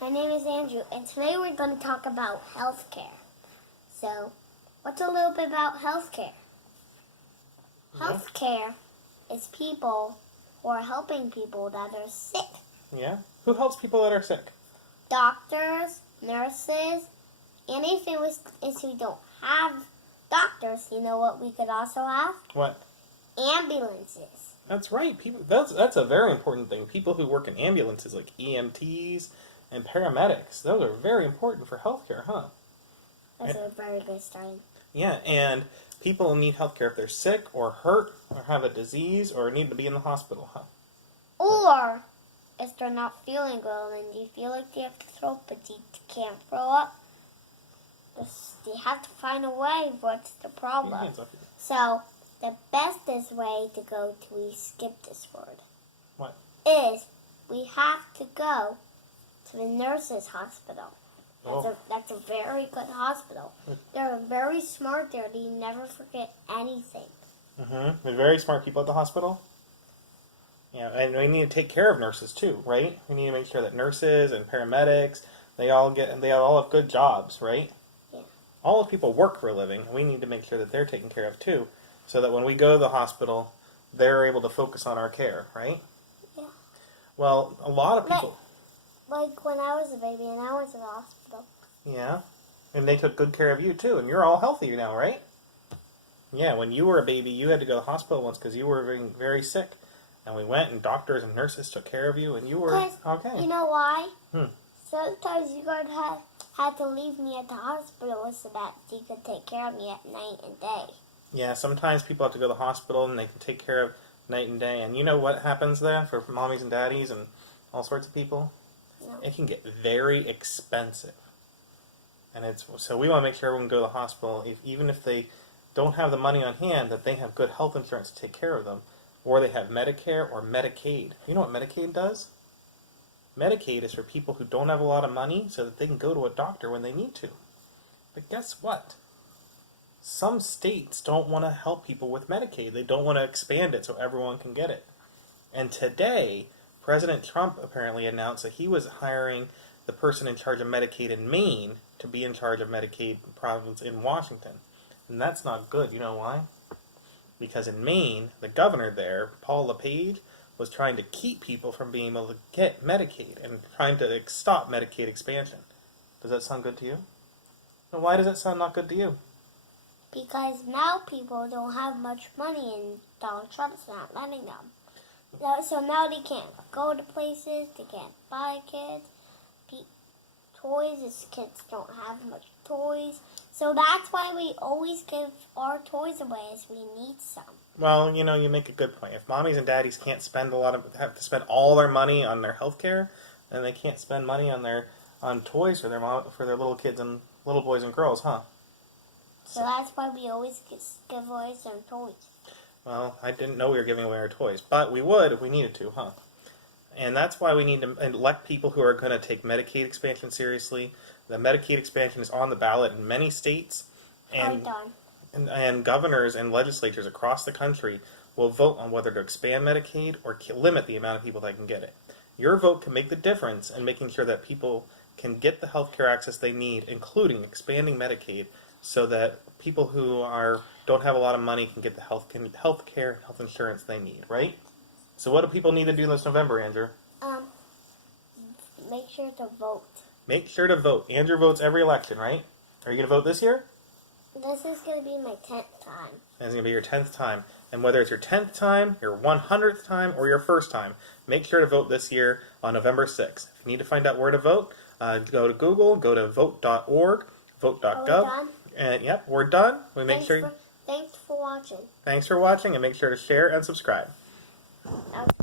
My name is Andrew, and today we're going to talk about healthcare. So, what's a little bit about healthcare? Healthcare is people who are helping people that are sick. Yeah? Who helps people that are sick? Doctors, nurses, and if we don't have doctors, you know what we could also have? What? Ambulances. That's right. People. That's a very important thing. People who work in ambulances, like EMTs and paramedics, those are very important for healthcare, huh? That's a very good starting. Yeah, and people need healthcare if they're sick or hurt or have a disease or need to be in the hospital, huh? Or if they're not feeling well and you feel like they have to throw up, but you can't throw up, they have to find a way. What's the problem? Hands up. So the bestest way to go to, we skip this word. What? Is we have to go to the nurses' hospital. That's a very good hospital. They're very smart there. They never forget anything. There's very smart people at the hospital. Yeah, and we need to take care of nurses too, right? We need to make sure that nurses and paramedics, they all have good jobs, right? Yeah. All of people work for a living, and we need to make sure that they're taken care of too, so that when we go to the hospital, they're able to focus on our care, right? Yeah. Well, a lot of people. Like when I was a baby and I went to the hospital. Yeah, and they took good care of you too, and you're all healthy now, right? Yeah, when you were a baby, you had to go to the hospital once because you were very, very sick. And we went, and doctors and nurses took care of you, and you were okay. You know why? Hmm. Sometimes you guys had to leave me at the hospital so that you could take care of me at night and day. Yeah, sometimes people have to go to the hospital, and they can take care of night and day. And you know what happens there for mommies and daddies and all sorts of people? No. It can get very expensive. And so we want to make sure everyone can go to the hospital, even if they don't have the money on hand, that they have good health insurance to take care of them. Or they have Medicare or Medicaid. You know what Medicaid does? Medicaid is for people who don't have a lot of money so that they can go to a doctor when they need to. But guess what? Some states don't want to help people with Medicaid. They don't want to expand it so everyone can get it. And today, President Trump apparently announced that he was hiring the person in charge of Medicaid in Maine to be in charge of Medicaid province in Washington. And that's not good. You know why? Because in Maine, the governor there, Paul LePage, was trying to keep people from being able to get Medicaid and trying to stop Medicaid expansion. Does that sound good to you? Now, why does that sound not good to you? Because now people don't have much money and Donald Trump's not letting them. So now they can't go to places, they can't buy kids, toys, as kids don't have much toys. So that's why we always give our toys away as we need some. Well, you make a good point. If mommies and daddies can't have to spend all their money on their health care, then they can't spend money on toys for their little kids and little boys and girls, huh? So that's why we always give away some toys. Well, I didn't know we were giving away our toys, but we would if we needed to, huh? And that's why we need to elect people who are going to take Medicaid expansion seriously. The Medicaid expansion is on the ballot in many states, and governors and legislatures across the country will vote on whether to expand Medicaid or limit the amount of people that can get it. Your vote can make the difference in making sure that people can get the health care access they need, including expanding Medicaid, so that people who don't have a lot of money can get the health care and health insurance they need, right? So what do people need to do this November, Andrew? Make sure to vote. Make sure to vote. Andrew votes every election, right? Are you going to vote this year? This is going to be my 10th time. It's going to be your 10th time. And whether it's your 10th time, your 100th time, or your first time, make sure to vote this year on November 6th. If you need to find out where to vote, go to Google, go to vote.org, vote.gov. Are we done? And yep, we're done. Thanks for watching. Thanks for watching, and make sure to share and subscribe. Okay.